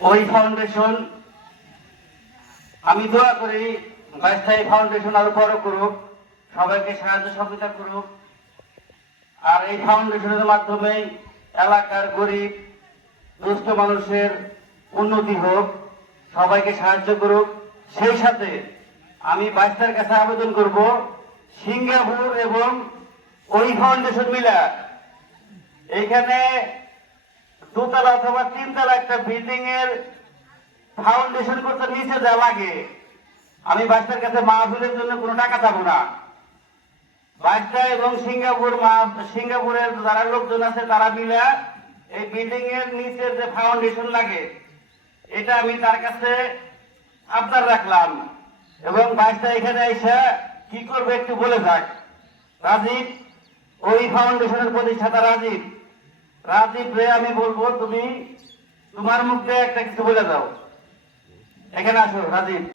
ওই ফাউন্ডেশন আমি দোয়া করি বাইশটা এই ফাউন্ডেশন আরো বড় করুক, সবাইকে সাহায্য সহযোগিতা করুক। আর এই ফাউন্ডেশনের মাধ্যমে এলাকার গরিব দুস্থ মানুষের উন্নতি হোক, সবাইকে সাহায্য করুক। সেই সাথে আমি বাইশটার কাছে আবেদন করব, সিঙ্গাপুর এবং ওই ফাউন্ডেশন মিলা এইখানে দোতলা অথবা তিনতলা একটা বিল্ডিং এর ফাউন্ডেশন করতে নিচে যা লাগে, আমি বাইশটার কাছে মাহফিলের জন্য কোনো টাকা চাবো না। বাইশটা এবং সিঙ্গাপুরের যারা লোকজন আছে তারা মিলে এই বিল্ডিং এর নিচের যে ফাউন্ডেশন লাগে এটা আমি তার কাছে আবদার রাখলাম। এবং বাইশটা এখানে এসে কি করবে একটু বলে যাক। রাজীব, ওই ফাউন্ডেশনের প্রতিষ্ঠাতা রাজীব, রাজীব রে আমি বলবো তুমি তোমার মুখ দিয়ে একটা কিছু বলে দাও। এখানে আসো রাজীব।